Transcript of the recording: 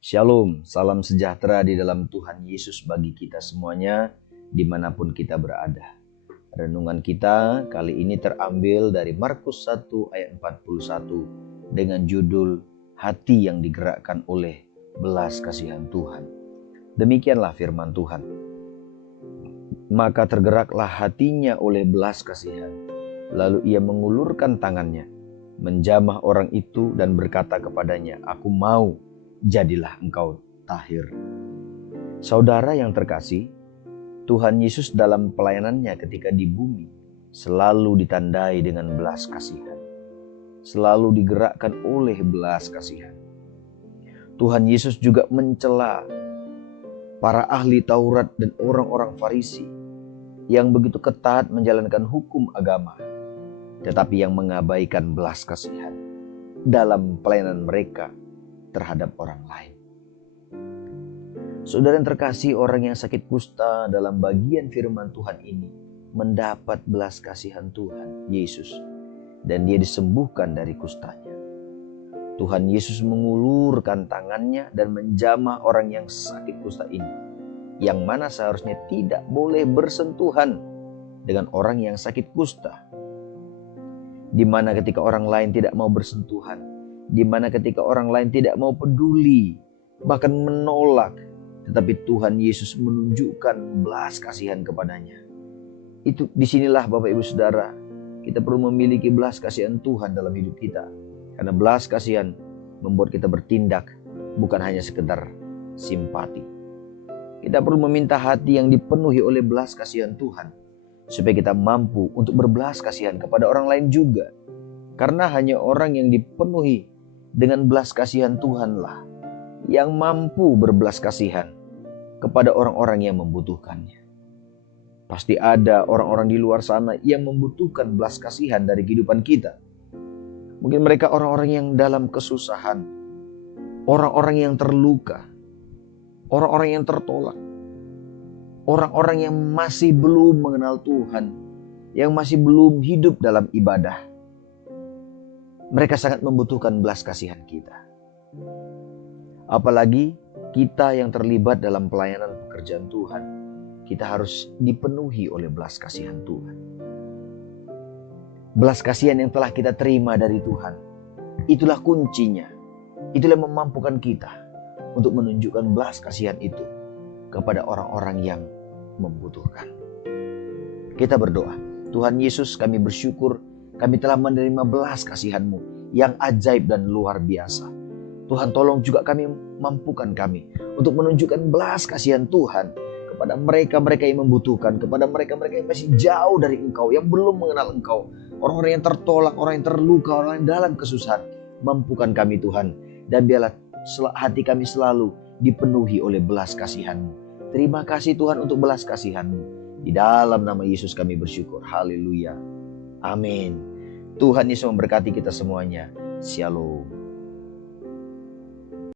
Shalom, salam sejahtera di dalam Tuhan Yesus bagi kita semuanya, dimanapun kita berada. Renungan kita kali ini terambil dari Markus 1 ayat 41 dengan judul Hati yang digerakkan oleh belas kasihan Tuhan. Demikianlah firman Tuhan. Maka tergeraklah hatinya oleh belas kasihan, lalu ia mengulurkan tangannya, menjamah orang itu dan berkata kepadanya, "Aku mau, jadilah engkau tahir." Saudara yang terkasih, Tuhan Yesus dalam pelayanannya ketika di bumi selalu ditandai dengan belas kasihan, selalu digerakkan oleh belas kasihan. Tuhan Yesus juga mencela para ahli Taurat dan orang-orang Farisi yang begitu ketat menjalankan hukum agama, tetapi yang mengabaikan belas kasihan dalam pelayanan mereka terhadap orang lain. Saudara yang terkasih, orang yang sakit kusta dalam bagian firman Tuhan ini mendapat belas kasihan Tuhan Yesus dan dia disembuhkan dari kustanya. Tuhan Yesus mengulurkan tangannya dan menjamah orang yang sakit kusta ini, yang mana seharusnya tidak boleh bersentuhan dengan orang yang sakit kusta. Di mana ketika orang lain tidak mau bersentuhan, di mana ketika orang lain tidak mau peduli, bahkan menolak, tetapi Tuhan Yesus menunjukkan belas kasihan kepadanya. Itu disinilah Bapak Ibu Saudara, kita perlu memiliki belas kasihan Tuhan dalam hidup kita. Karena belas kasihan membuat kita bertindak, bukan hanya sekedar simpati. Kita perlu meminta hati yang dipenuhi oleh belas kasihan Tuhan, supaya kita mampu untuk berbelas kasihan kepada orang lain juga. Karena hanya orang yang dipenuhi dengan belas kasihan Tuhanlah yang mampu berbelas kasihan kepada orang-orang yang membutuhkannya. Pasti ada orang-orang di luar sana yang membutuhkan belas kasihan dari kehidupan kita. Mungkin mereka orang-orang yang dalam kesusahan, orang-orang yang terluka, orang-orang yang tertolak, orang-orang yang masih belum mengenal Tuhan, yang masih belum hidup dalam ibadah. Mereka sangat membutuhkan belas kasihan kita. Apalagi kita yang terlibat dalam pelayanan pekerjaan Tuhan, kita harus dipenuhi oleh belas kasihan Tuhan. Belas kasihan yang telah kita terima dari Tuhan, itulah kuncinya. Itulah yang memampukan kita untuk menunjukkan belas kasihan itu kepada orang-orang yang membutuhkan. Kita berdoa, Tuhan Yesus, kami bersyukur kami telah menerima belas kasihan-Mu yang ajaib dan luar biasa. Tuhan, tolong juga kami, mampukan kami untuk menunjukkan belas kasihan Tuhan kepada mereka-mereka yang membutuhkan, kepada mereka-mereka yang masih jauh dari Engkau, yang belum mengenal Engkau, orang-orang yang tertolak, orang yang terluka, orang yang dalam kesusahan. Mampukan kami Tuhan, dan biarlah hati kami selalu dipenuhi oleh belas kasihan-Mu. Terima kasih Tuhan untuk belas kasihan-Mu. Di dalam nama Yesus kami bersyukur. Haleluya. Amin. Tuhan Yesus memberkati kita semuanya. Shalom.